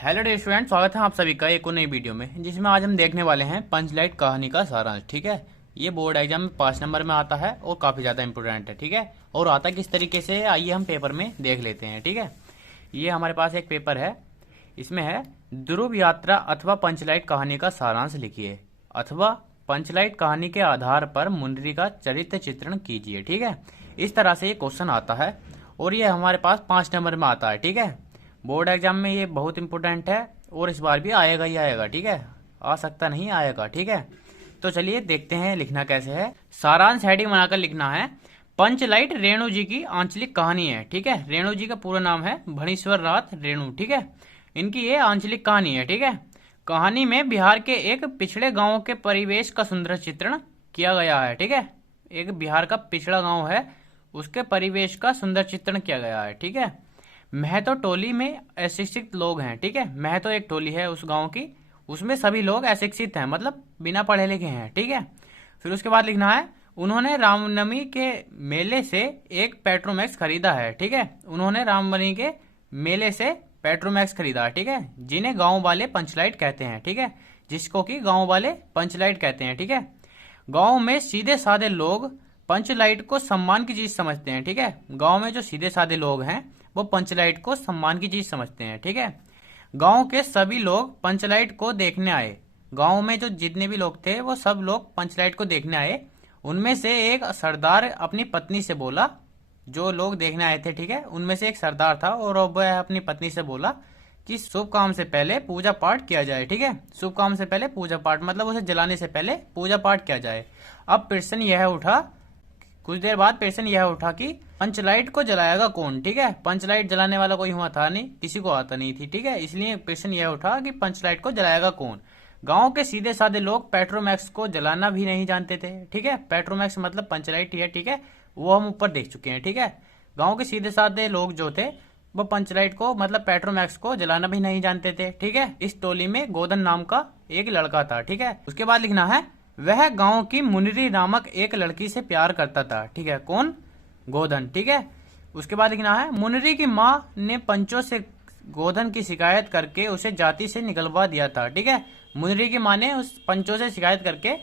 Hello dear student, स्वागत है आप सभी का एक और नई वीडियो में, जिसमें आज हम देखने वाले हैं पंचलाइट कहानी का सारांश। ठीक है, ये बोर्ड एग्जाम में 5 नंबर में आता है और काफ़ी ज़्यादा इंपॉर्टेंट है। ठीक है, और आता किस तरीके से, आइए हम पेपर में देख लेते हैं। ठीक है, ये हमारे पास एक पेपर है, इसमें है ध्रुव यात्रा अथवा पंचलाइट कहानी का सारांश लिखिए अथवा पंचलाइट कहानी के आधार पर मुंडरी का चरित्र चित्रण कीजिए। ठीक है, इस तरह से ये क्वेश्चन आता है और ये हमारे पास 5 नंबर में आता है। ठीक है, बोर्ड एग्जाम में ये बहुत इंपॉर्टेंट है और इस बार भी आएगा ही आएगा। ठीक है, आ सकता नहीं, आएगा। ठीक है, तो चलिए देखते हैं लिखना कैसे है। सारांश हेडिंग बनाकर लिखना है, पंचलाइट रेणु जी की आंचलिक कहानी है। ठीक है, रेणु जी का पूरा नाम है भणेश्वर नाथ रेणु। ठीक है, इनकी ये आंचलिक कहानी है। ठीक है, कहानी में बिहार के एक पिछड़े गांव के परिवेश का सुंदर चित्रण किया गया है। ठीक है, एक बिहार का पिछड़ा गांव है, उसके परिवेश का सुंदर चित्रण किया गया है। ठीक है, महतो टोली में अशिक्षित लोग हैं। ठीक है, महतो एक टोली है उस गांव की, उसमें सभी लोग अशिक्षित हैं, मतलब बिना पढ़े लिखे हैं। ठीक है, फिर उसके बाद लिखना है, उन्होंने रामनवमी के मेले से एक पेट्रोमैक्स खरीदा है। ठीक है, उन्होंने रामनवमी के मेले से पेट्रोमैक्स खरीदा है। ठीक है, जिन्हें गांव वाले पंचलाइट कहते हैं। ठीक है, जिसको कि गांव वाले पंचलाइट कहते हैं। ठीक है, गांव में सीधे साधे लोग पंचलाइट को सम्मान की चीज समझते हैं। ठीक है, गांव में जो सीधे साधे लोग हैं वो पंचलाइट को सम्मान की चीज समझते हैं। ठीक है, गांव के सभी लोग पंचलाइट को देखने आए। गांव में जो जितने भी लोग थे वो सब लोग पंचलाइट को देखने आए। उनमें से एक सरदार अपनी पत्नी से बोला, जो लोग देखने आए थे, ठीक है, उनमें से एक सरदार था और वह अपनी पत्नी से बोला कि शुभ काम से पहले पूजा पाठ किया जाए। ठीक है, शुभ काम से पहले पूजा पाठ मतलब उसे जलाने से पहले पूजा पाठ किया जाए। अब प्रश्न यह उठा, कुछ देर बाद प्रश्न यह उठा कि पंचलाइट को जलाएगा कौन। ठीक है, पंचलाइट जलाने वाला कोई हुआ था नहीं, किसी को आता नहीं थी। ठीक है, इसलिए प्रश्न यह उठा कि पंचलाइट को जलाएगा कौन। गांव के सीधे साधे लोग पेट्रोमैक्स को जलाना भी नहीं जानते थे। ठीक है, पेट्रोमैक्स मतलब पंचलाइट ही है। ठीक है, वो हम ऊपर देख चुके हैं। ठीक है, गांव के सीधे साधे लोग जो थे वो पंचलाइट को मतलब पेट्रोमैक्स को जलाना भी नहीं जानते थे। ठीक है, इस टोली में गोदन नाम का एक लड़का था। ठीक है, उसके बाद लिखना है, वह गांव की मुनरी नामक एक लड़की से प्यार करता था। ठीक है, कौन? गोधन। ठीक है, उसके बाद लिखना है, मुनरी की माँ ने पंचों से गोधन की शिकायत करके उसे जाति से निकलवा दिया था। ठीक है, मुनरी की माँ ने उस पंचों से शिकायत करके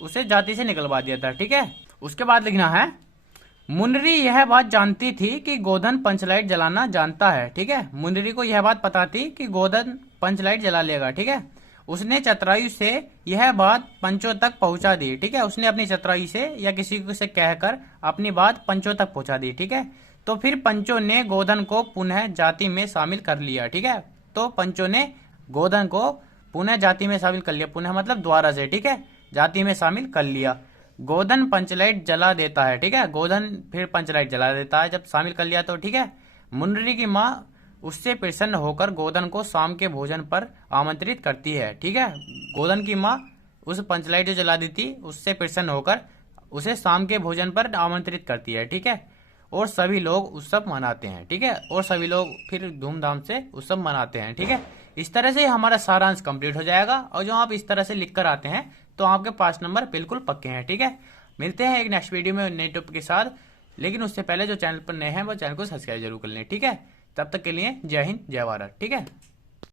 उसे जाति से निकलवा दिया था। ठीक है, उसके बाद लिखना है, मुनरी यह बात जानती थी कि गोधन पंचलाइट जलाना जानता है। ठीक है, मुनरी को यह बात पता थी कि गोधन पंचलाइट जला लेगा। ठीक है, उसने चतुराई से यह बात पंचों तक पहुंचा दी। ठीक है, उसने अपनी चतुराई से या किसी से कहकर अपनी बात पंचों तक पहुंचा दी। ठीक है, तो फिर पंचों ने गोधन को पुनः जाति में शामिल कर लिया। ठीक है, तो पंचों ने गोधन को पुनः जाति में शामिल कर लिया, पुनः मतलब द्वारा से। ठीक है, जाति में शामिल कर लिया। गोधन पंचलाइट जला देता है। ठीक है, गोधन फिर पंचलाइट जला देता है जब शामिल कर लिया तो। ठीक है, मुनरी की माँ उससे प्रसन्न होकर गोधन को शाम के भोजन पर आमंत्रित करती है। ठीक है, गोधन की माँ उस पंचलाइट जो जला दी थी उससे प्रसन्न होकर उसे शाम के भोजन पर आमंत्रित करती है। ठीक है, और सभी लोग उत्सव मनाते हैं। ठीक है, और सभी लोग फिर धूमधाम से उत्सव मनाते हैं। ठीक है, इस तरह से हमारा सारांश कंप्लीट हो जाएगा और जो आप इस तरह से लिख कर आते हैं तो आपके 5 नंबर बिल्कुल पक्के हैं। ठीक है, मिलते हैं एक नेक्स्ट वीडियो में नए टॉपिक के साथ, लेकिन उससे पहले जो चैनल पर नए हैं वो चैनल को सब्सक्राइब जरूर कर लें। ठीक है, तब तक के लिए जय हिंद जय भारत। ठीक है।